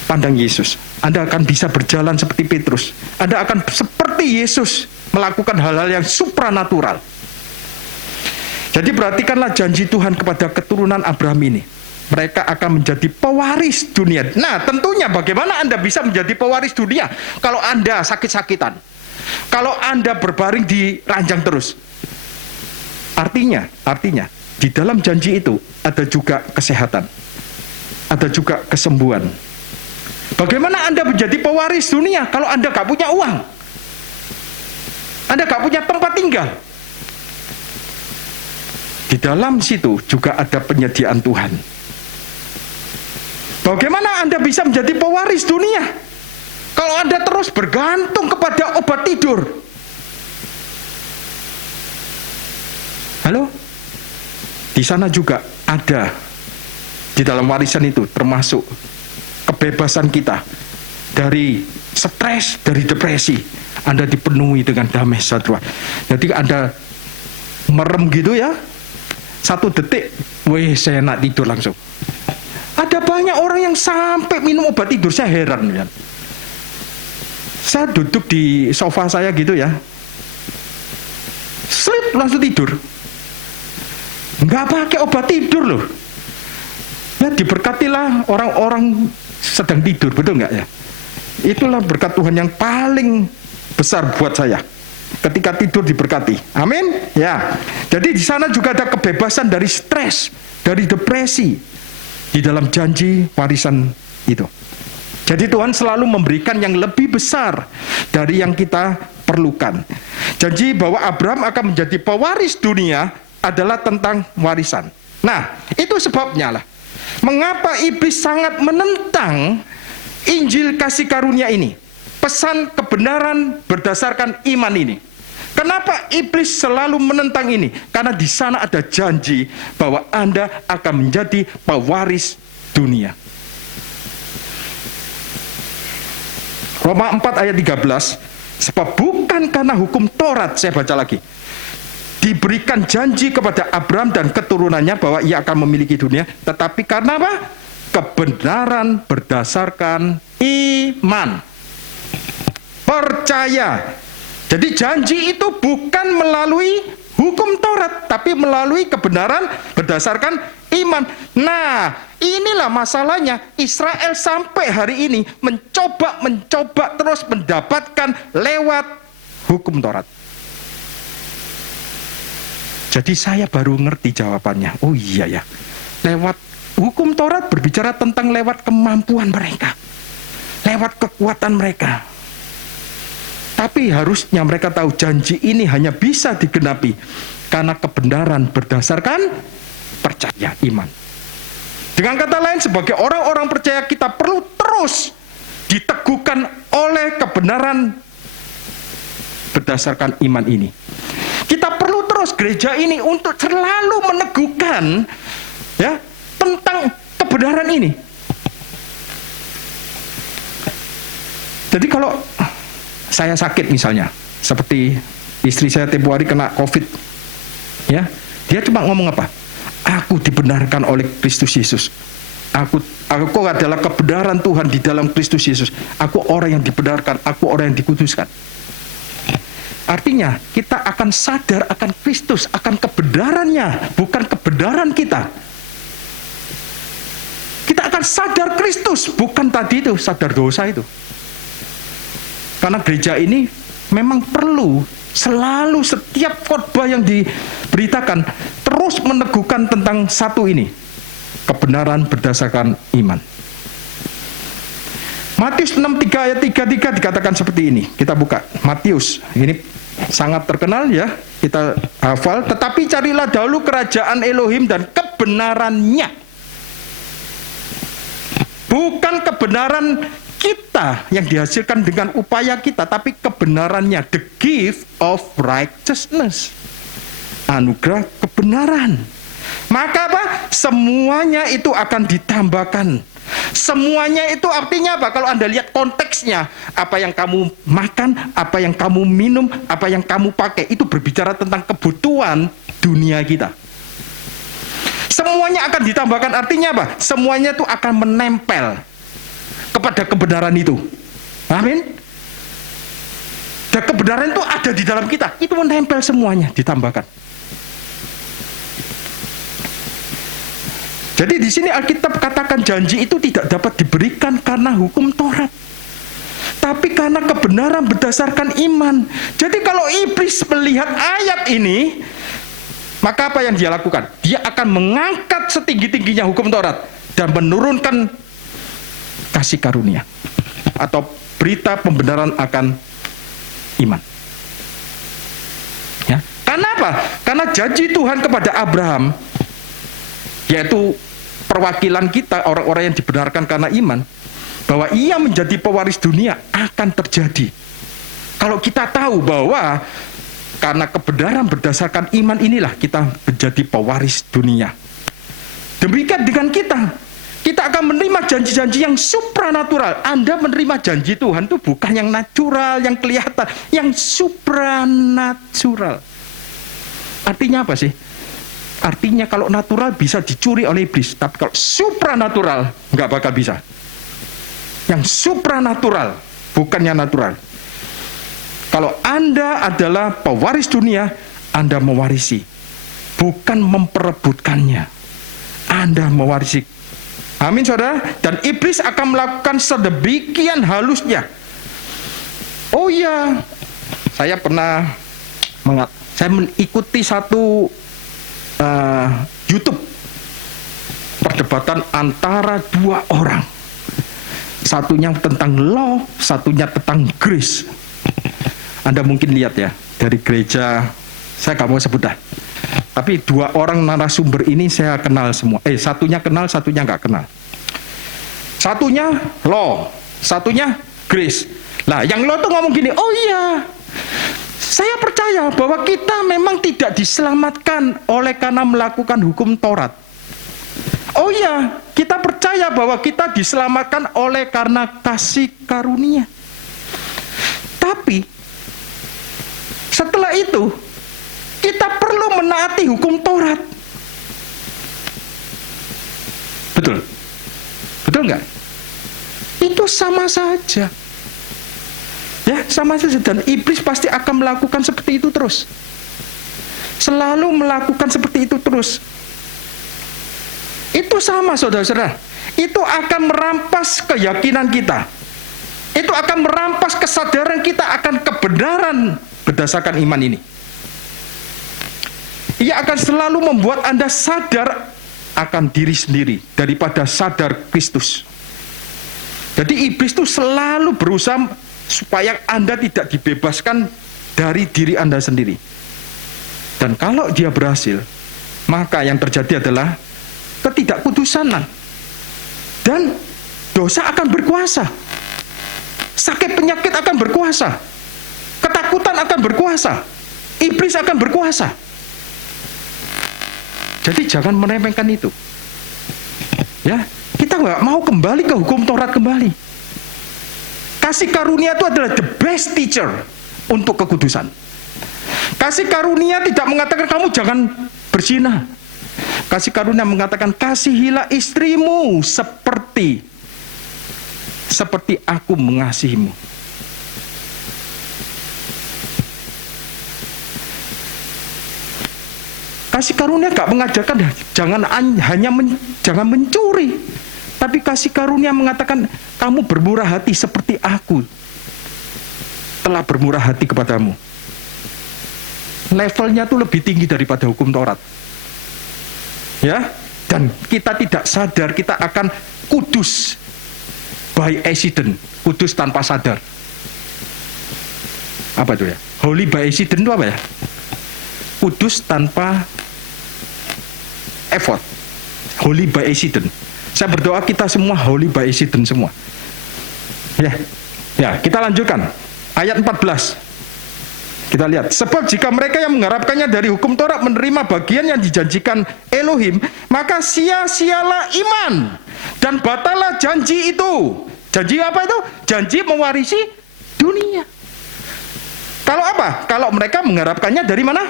pandang Yesus. Anda akan bisa berjalan seperti Petrus. Anda akan seperti Yesus melakukan hal-hal yang supranatural. Jadi perhatikanlah janji Tuhan kepada keturunan Abraham ini. Mereka akan menjadi pewaris dunia. Nah, tentunya bagaimana Anda bisa menjadi pewaris dunia kalau Anda sakit-sakitan? Kalau Anda berbaring di ranjang terus? Artinya di dalam janji itu ada juga kesehatan. Ada juga kesembuhan. Bagaimana Anda menjadi pewaris dunia kalau Anda gak punya uang? Anda gak punya tempat tinggal? Di dalam situ juga ada penyediaan Tuhan. Bagaimana Anda bisa menjadi pewaris dunia kalau Anda terus bergantung kepada obat tidur? Halo? Di sana juga ada, di dalam warisan itu termasuk kebebasan kita dari stres, dari depresi. Anda dipenuhi dengan damai sejahtera. Jadi Anda merem gitu ya, 1 detik, weh saya enak tidur langsung. Ada banyak orang yang sampai minum obat tidur, saya heran ya. Saya duduk di sofa saya gitu ya, sleep langsung tidur. Nggak pakai obat tidur loh. Ya diberkatilah orang-orang sedang tidur, betul nggak ya? Itulah berkat Tuhan yang paling besar buat saya. Ketika tidur diberkati, amin. Ya, jadi di sana juga ada kebebasan dari stres, dari depresi. Di dalam janji warisan itu. Jadi Tuhan selalu memberikan yang lebih besar dari yang kita perlukan. Janji bahwa Abraham akan menjadi pewaris dunia adalah tentang warisan. Nah, itu sebabnya lah mengapa iblis sangat menentang Injil kasih karunia ini, pesan kebenaran berdasarkan iman ini. Kenapa iblis selalu menentang ini? Karena di sana ada janji bahwa Anda akan menjadi pewaris dunia. Roma 4 ayat 13, sebab bukan karena hukum Taurat, saya baca lagi, diberikan janji kepada Abraham dan keturunannya bahwa ia akan memiliki dunia, tetapi karena apa? Kebenaran berdasarkan iman. Percaya. Jadi janji itu bukan melalui hukum Taurat, tapi melalui kebenaran berdasarkan iman. Nah, inilah masalahnya. Israel sampai hari ini mencoba terus mendapatkan lewat hukum Taurat. Jadi saya baru ngerti jawabannya. Oh iya ya, lewat hukum Taurat berbicara tentang lewat kemampuan mereka, lewat kekuatan mereka. Tapi harusnya mereka tahu janji ini hanya bisa digenapi karena kebenaran berdasarkan percaya, iman. Dengan kata lain, sebagai orang-orang percaya kita perlu terus diteguhkan oleh kebenaran berdasarkan iman ini. Kita perlu terus gereja ini untuk selalu meneguhkan ya tentang kebenaran ini. Jadi kalau saya sakit misalnya, seperti istri saya tempoh hari kena COVID, ya, dia cuma ngomong apa? Aku dibenarkan oleh Kristus Yesus. Aku adalah kebenaran Tuhan di dalam Kristus Yesus. Aku orang yang dibenarkan, aku orang yang dikuduskan. Artinya kita akan sadar akan Kristus, akan kebenarannya, bukan kebenaran kita. Kita akan sadar Kristus, bukan tadi itu sadar dosa itu. Karena gereja ini memang perlu selalu setiap khotbah yang diberitakan terus meneguhkan tentang satu ini, kebenaran berdasarkan iman. Matius 6:3 ayat 33 dikatakan seperti ini. Kita buka Matius, ini sangat terkenal ya, kita hafal. Tetapi carilah dahulu kerajaan Elohim dan kebenarannya, bukan kebenaran kita yang dihasilkan dengan upaya kita, tapi kebenarannya, the gift of righteousness, anugerah kebenaran. Maka apa? Semuanya itu akan ditambahkan. Semuanya itu artinya apa? Kalau Anda lihat konteksnya, apa yang kamu makan, apa yang kamu minum, apa yang kamu pakai, itu berbicara tentang kebutuhan dunia kita. Semuanya akan ditambahkan, artinya apa? Semuanya itu akan menempel kepada kebenaran itu. Amin. Dan kebenaran itu ada di dalam kita, itu menempel semuanya, ditambahkan. Jadi di sini Alkitab katakan janji itu tidak dapat diberikan karena hukum Taurat, tapi karena kebenaran berdasarkan iman. Jadi kalau iblis melihat ayat ini, maka apa yang dia lakukan? Dia akan mengangkat setinggi-tingginya hukum Taurat dan menurunkan kasih karunia atau berita pembenaran akan iman. Ya. Karena apa? Karena janji Tuhan kepada Abraham, yaitu perwakilan kita, orang-orang yang dibenarkan karena iman, bahwa ia menjadi pewaris dunia akan terjadi. Kalau kita tahu bahwa karena kebenaran berdasarkan iman inilah kita menjadi pewaris dunia. Demikian dengan kita akan menerima janji-janji yang supranatural. Anda menerima janji Tuhan itu bukan yang natural, yang kelihatan, yang supranatural. Artinya apa sih? Artinya kalau natural bisa dicuri oleh iblis, tapi kalau supranatural nggak bakal bisa. Yang supranatural, bukan yang natural. Kalau Anda adalah pewaris dunia, Anda mewarisi, bukan memperebutkannya. Anda mewarisi. Amin, saudara. Dan iblis akan melakukan sedemikian halusnya. Oh iya, saya pernah mengikuti satu YouTube perdebatan antara dua orang, satunya tentang law, satunya tentang grace. Anda mungkin lihat ya, dari gereja, saya nggak mau sebut dah, tapi dua orang narasumber ini saya kenal semua. Satunya kenal, satunya nggak kenal. Satunya law, satunya grace. Lah yang law tuh ngomong gini, oh iya, saya percaya bahwa kita memang tidak diselamatkan oleh karena melakukan hukum Taurat. Oh iya, kita percaya bahwa kita diselamatkan oleh karena kasih karunia. Tapi setelah itu kita perlu menaati hukum Taurat. Betul? Betul nggak? Itu sama saja. Ya, sama saja. Dan iblis pasti akan melakukan seperti itu terus. Selalu melakukan seperti itu terus. Itu sama, saudara-saudara. Itu akan merampas keyakinan kita. Itu akan merampas kesadaran kita akan kebenaran berdasarkan iman ini. Ia akan selalu membuat Anda sadar akan diri sendiri daripada sadar Kristus. Jadi iblis itu selalu berusaha supaya Anda tidak dibebaskan dari diri Anda sendiri. Dan kalau dia berhasil, maka yang terjadi adalah ketidakkudusanan. Dan dosa akan berkuasa. Sakit penyakit akan berkuasa. Ketakutan akan berkuasa. Iblis akan berkuasa. Jadi jangan meremehkan itu. Ya, kita nggak mau kembali ke hukum Taurat kembali. Kasih karunia itu adalah the best teacher untuk kekudusan. Kasih karunia tidak mengatakan kamu jangan berzina. Kasih karunia mengatakan kasihilah istrimu seperti aku mengasihimu. Kasih karunia gak mengajarkan jangan mencuri, tapi kasih karunia mengatakan kamu bermurah hati seperti aku telah bermurah hati kepadamu. Levelnya tuh lebih tinggi daripada hukum Taurat. Ya, dan kita tidak sadar kita akan kudus by accident, kudus tanpa sadar. Apa itu ya? Holy by accident itu apa ya? Kudus tanpa effort. Holy by accident. Saya berdoa kita semua holy by accident semua. Ya, kita lanjutkan. Ayat 14. Kita lihat, sebab jika mereka yang mengharapkannya dari hukum Taurat menerima bagian yang dijanjikan Elohim, maka sia-sialah iman dan batalah janji itu. Janji apa itu? Janji mewarisi dunia. Kalau apa? Kalau mereka mengharapkannya dari mana?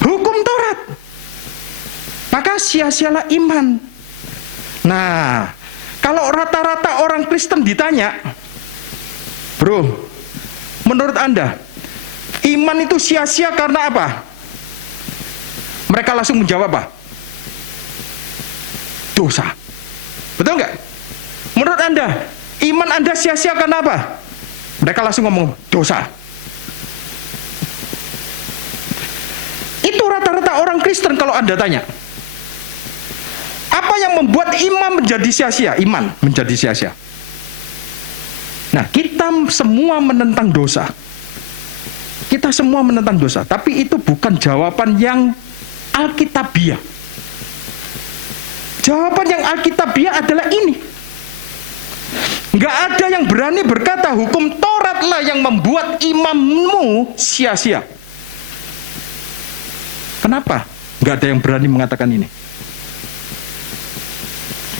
Hukum Taurat. Maka sia-sialah iman. Nah, kalau rata-rata orang Kristen ditanya, bro, menurut Anda, iman itu sia-sia karena apa? Mereka langsung menjawab apa? Dosa. Betul nggak? Menurut Anda, iman Anda sia-sia karena apa? Mereka langsung ngomong dosa. Itu rata-rata orang Kristen kalau Anda tanya. Apa yang membuat iman menjadi sia-sia? Iman menjadi sia-sia. Nah, kita semua menentang dosa. Kita semua menentang dosa, tapi itu bukan jawaban yang alkitabiah. Jawaban yang alkitabiah adalah ini. Nggak ada yang berani berkata hukum Tauratlah yang membuat imanmu sia-sia. Kenapa? Nggak ada yang berani mengatakan ini.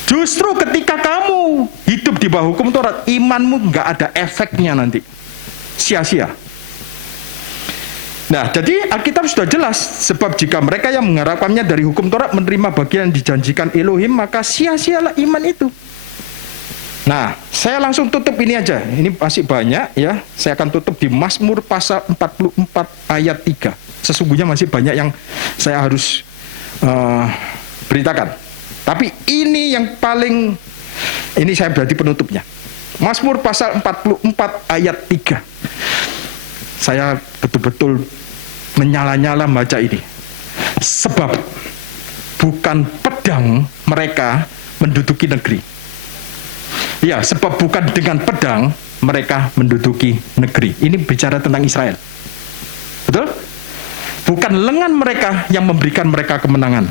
Justru ketika kamu hidup di bawah hukum Taurat, imanmu nggak ada efeknya nanti. Sia-sia. Nah, jadi Alkitab sudah jelas, sebab jika mereka yang mengharapkannya dari hukum Taurat menerima bagian yang dijanjikan Elohim, maka sia-sialah iman itu. Nah, saya langsung tutup ini aja. Ini masih banyak ya. Saya akan tutup di Mazmur pasal 44 ayat 3. Sesungguhnya masih banyak yang saya harus beritakan. Tapi ini yang paling, ini saya berarti penutupnya. Mazmur pasal 44 ayat 3. Saya betul-betul menyala-nyala baca ini. Sebab bukan pedang mereka menduduki negeri. Ya, sebab bukan dengan pedang mereka menduduki negeri. Ini bicara tentang Israel. Betul? Bukan lengan mereka yang memberikan mereka kemenangan,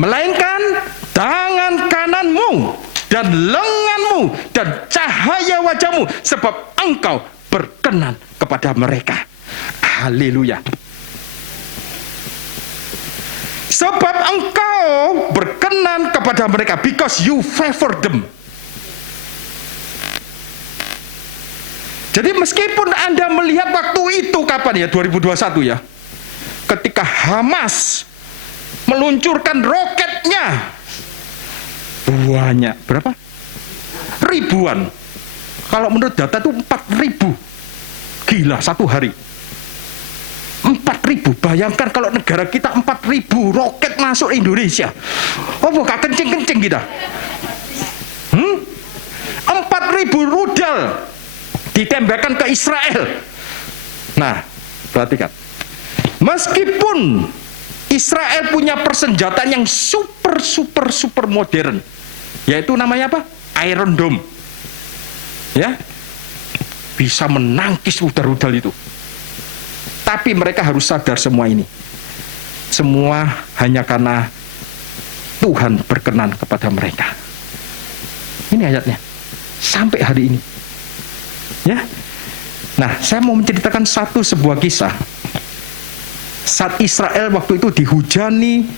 melainkan tangan kananmu dan lenganmu dan cahaya wajahmu, sebab engkau berkenan kepada mereka. Haleluya. Sebab engkau berkenan kepada mereka, because you favor them. Jadi meskipun Anda melihat waktu itu kapan ya, 2021 ya, ketika Hamas meluncurkan roketnya banyak, berapa? Ribuan. Kalau menurut data itu 4.000. Gila, satu hari 4.000. Bayangkan kalau negara kita 4.000 roket masuk Indonesia. Oh, bukan kencing-kencing kita. 4.000 rudal ditembakkan ke Israel. Nah, perhatikan. Meskipun Israel punya persenjataan yang super modern, yaitu namanya apa? Iron Dome. Ya, bisa menangkis rudal-rudal itu. Tapi mereka harus sadar semua ini. Semua hanya karena Tuhan berkenan kepada mereka. Ini ayatnya. Sampai hari ini. Ya. Nah, saya mau menceritakan sebuah kisah. Saat Israel waktu itu dihujani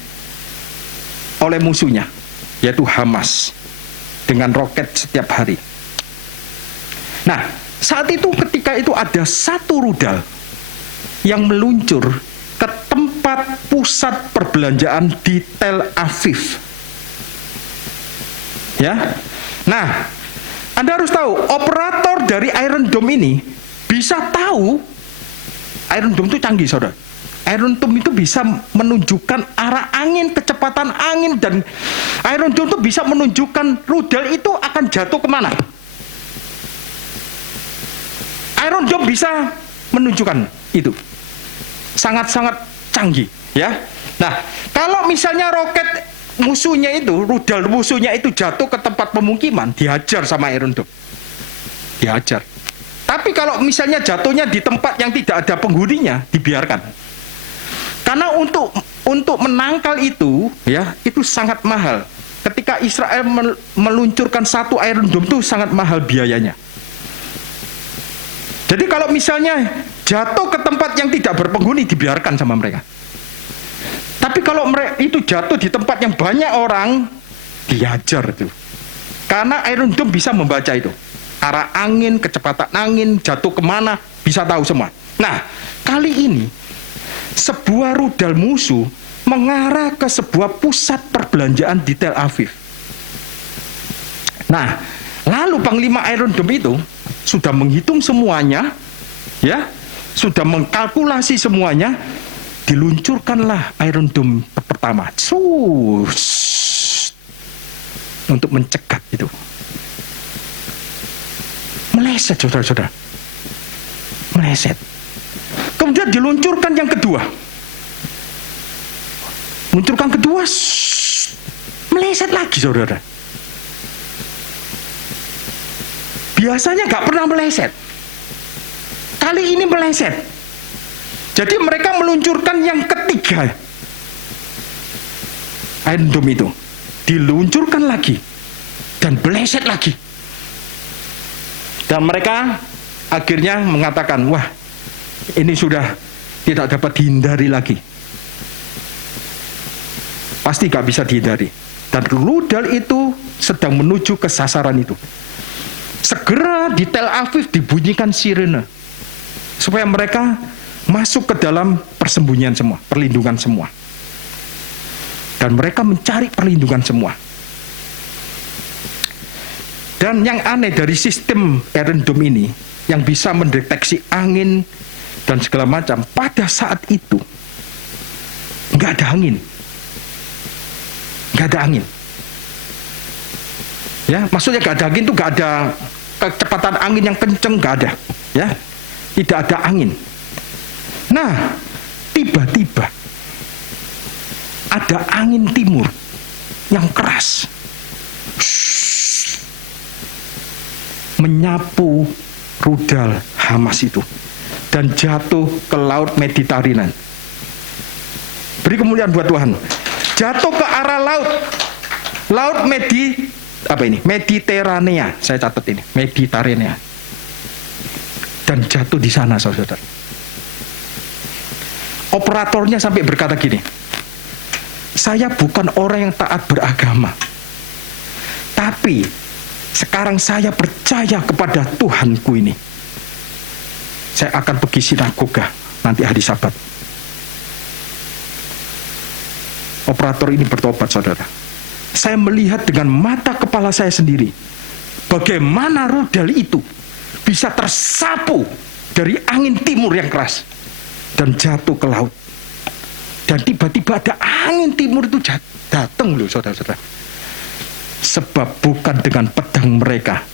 oleh musuhnya, yaitu Hamas, dengan roket setiap hari. Nah, saat itu ketika itu ada satu rudal yang meluncur ke tempat pusat perbelanjaan di Tel Aviv. Ya. Nah, Anda harus tahu, operator dari Iron Dome ini bisa tahu, Iron Dome itu canggih, saudara. Iron Dome itu bisa menunjukkan arah angin, kecepatan angin, dan Iron Dome itu bisa menunjukkan rudal itu akan jatuh kemana. Iron Dome bisa menunjukkan itu. Sangat-sangat canggih, ya. Nah, kalau misalnya roket musuhnya itu, rudal musuhnya itu jatuh ke tempat pemukiman, dihajar sama Iron Dome. Dihajar. Tapi kalau misalnya jatuhnya di tempat yang tidak ada penghuninya, dibiarkan. Karena untuk menangkal itu, ya, itu sangat mahal. Ketika Israel meluncurkan satu Iron Dome itu sangat mahal biayanya. Jadi kalau misalnya jatuh ke tempat yang tidak berpenghuni, dibiarkan sama mereka. Tapi kalau mereka itu jatuh di tempat yang banyak orang, dihajar itu. Karena Iron Dome bisa membaca itu. Arah angin, kecepatan angin, jatuh kemana, bisa tahu semua. Nah, kali ini sebuah rudal musuh mengarah ke sebuah pusat perbelanjaan di Tel Aviv. Nah, lalu Panglima Iron Dome itu sudah menghitung semuanya, ya, sudah mengkalkulasi semuanya, diluncurkanlah Iron Dome pertama, untuk mencegat itu. Meleset, saudara-saudara, meleset. Kemudian diluncurkan yang kedua, luncurkan kedua, meleset lagi, saudara. Biasanya nggak pernah meleset. Kali ini meleset. Jadi mereka meluncurkan yang ketiga. Iron Dome itu diluncurkan lagi dan meleset lagi. Dan mereka akhirnya mengatakan, wah, ini sudah tidak dapat dihindari lagi. Pasti nggak bisa dihindari. Dan rudal itu sedang menuju ke sasaran itu. Segera di Tel Aviv dibunyikan sirene supaya mereka masuk ke dalam persembunyian semua, perlindungan semua. Dan mereka mencari perlindungan semua. Dan yang aneh dari sistem Iron Dome ini, yang bisa mendeteksi angin dan segala macam, pada saat itu nggak ada angin. Nggak ada angin. Ya, maksudnya nggak ada angin itu nggak ada kecepatan angin yang kenceng, nggak ada. Ya, tidak ada angin. Nah, tiba-tiba ada angin timur yang keras, menyapu rudal Hamas itu dan jatuh ke laut Mediterania. Beri kemuliaan buat Tuhan. Jatuh ke arah laut Mediterania. Saya catat ini, Mediterania. Dan jatuh di sana, saudara. Operatornya sampai berkata gini, saya bukan orang yang taat beragama, tapi sekarang saya percaya kepada Tuhanku ini. Saya akan pergi sinagoga nanti hari Sabat. Operator ini bertobat, saudara. Saya melihat dengan mata kepala saya sendiri bagaimana rudal itu bisa tersapu dari angin timur yang keras dan jatuh ke laut. Dan tiba-tiba ada angin timur itu datang loh, saudara-saudara. Sebab bukan dengan pedang mereka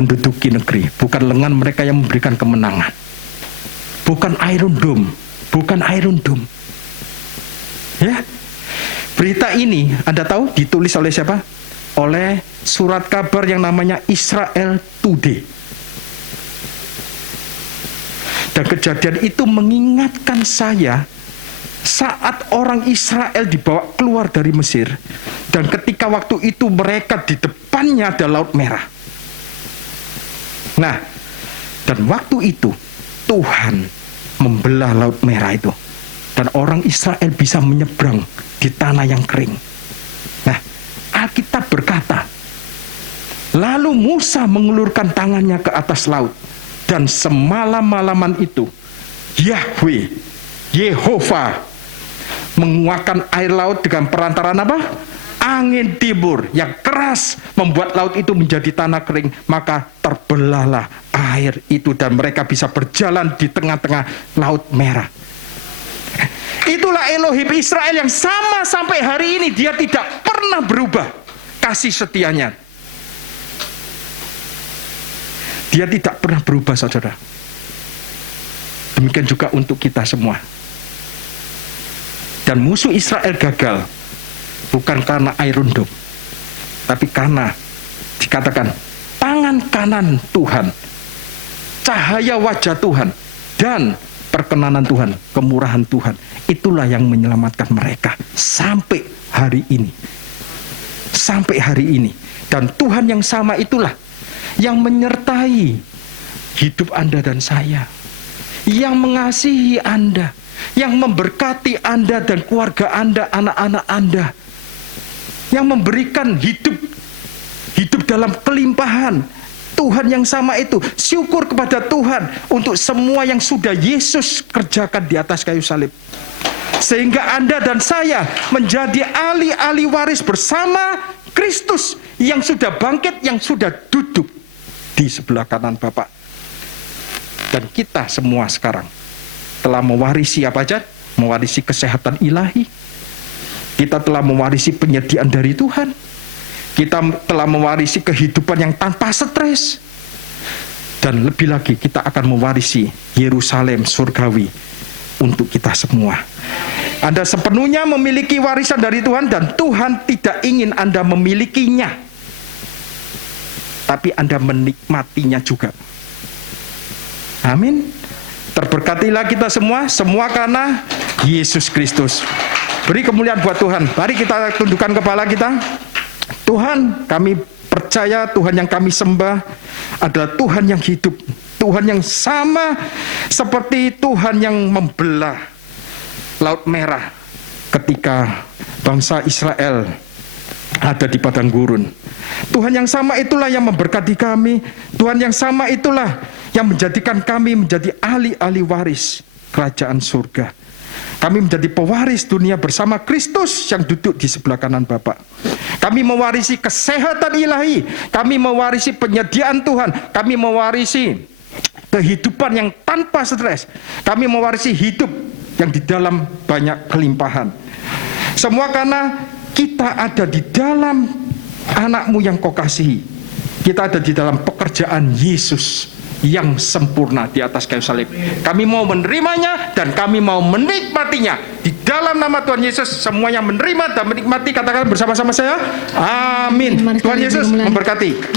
menduduki negeri, bukan lengan mereka yang memberikan kemenangan. Bukan Iron Dome, bukan Iron Dome. Ya, berita ini Anda tahu ditulis oleh siapa? Oleh surat kabar yang namanya Israel Today. Dan kejadian itu mengingatkan saya saat orang Israel dibawa keluar dari Mesir, dan ketika waktu itu mereka di depannya ada Laut Merah. Nah, dan waktu itu Tuhan membelah Laut Merah itu, dan orang Israel bisa menyeberang di tanah yang kering. Nah, Alkitab berkata, lalu Musa mengulurkan tangannya ke atas laut, dan semalam-malaman itu Yahweh, Yehova, menguakkan air laut dengan perantaraan apa? Angin timur yang keras membuat laut itu menjadi tanah kering. Maka terbelahlah air itu dan mereka bisa berjalan di tengah-tengah Laut Merah. Itulah Elohim Israel yang sama sampai hari ini. Dia tidak pernah berubah kasih setianya. Dia tidak pernah berubah, saudara. Demikian juga untuk kita semua. Dan musuh Israel gagal bukan karena air runduk, tapi karena dikatakan tangan kanan Tuhan, cahaya wajah Tuhan, dan perkenanan Tuhan, kemurahan Tuhan. Itulah yang menyelamatkan mereka sampai hari ini. Sampai hari ini. Dan Tuhan yang sama itulah yang menyertai hidup Anda dan saya, yang mengasihi Anda, yang memberkati Anda dan keluarga Anda, anak-anak Anda, yang memberikan hidup dalam kelimpahan. Tuhan yang sama itu, syukur kepada Tuhan untuk semua yang sudah Yesus kerjakan di atas kayu salib, sehingga Anda dan saya menjadi ahli-ahli waris bersama Kristus yang sudah bangkit, yang sudah duduk di sebelah kanan Bapa. Dan kita semua sekarang telah mewarisi apa aja? Mewarisi kesehatan ilahi. Kita telah mewarisi penyediaan dari Tuhan. Kita telah mewarisi kehidupan yang tanpa stres. Dan lebih lagi kita akan mewarisi Yerusalem surgawi untuk kita semua. Anda sepenuhnya memiliki warisan dari Tuhan, dan Tuhan tidak ingin Anda memilikinya, tapi Anda menikmatinya juga. Amin. Terberkatilah kita semua karena Yesus Kristus. Beri kemuliaan buat Tuhan. Mari kita tundukkan kepala kita. Tuhan, kami percaya Tuhan yang kami sembah adalah Tuhan yang hidup, Tuhan yang sama seperti Tuhan yang membelah Laut Merah ketika bangsa Israel ada di padang gurun. Tuhan yang sama itulah yang memberkati kami. Tuhan yang sama itulah yang menjadikan kami menjadi ahli-ahli waris kerajaan surga. Kami menjadi pewaris dunia bersama Kristus yang duduk di sebelah kanan Bapa. Kami mewarisi kesehatan ilahi. Kami mewarisi penyediaan Tuhan. Kami mewarisi kehidupan yang tanpa stres. Kami mewarisi hidup yang di dalam banyak kelimpahan. Semua karena kita ada di dalam Anak-Mu yang Kau kasihi. Kita ada di dalam pekerjaan Yesus yang sempurna di atas kayu salib. Kami mau menerimanya dan kami mau menikmatinya. Di dalam nama Tuhan Yesus, semua yang menerima dan menikmati, katakan bersama-sama saya, amin. Tuhan Yesus memberkati.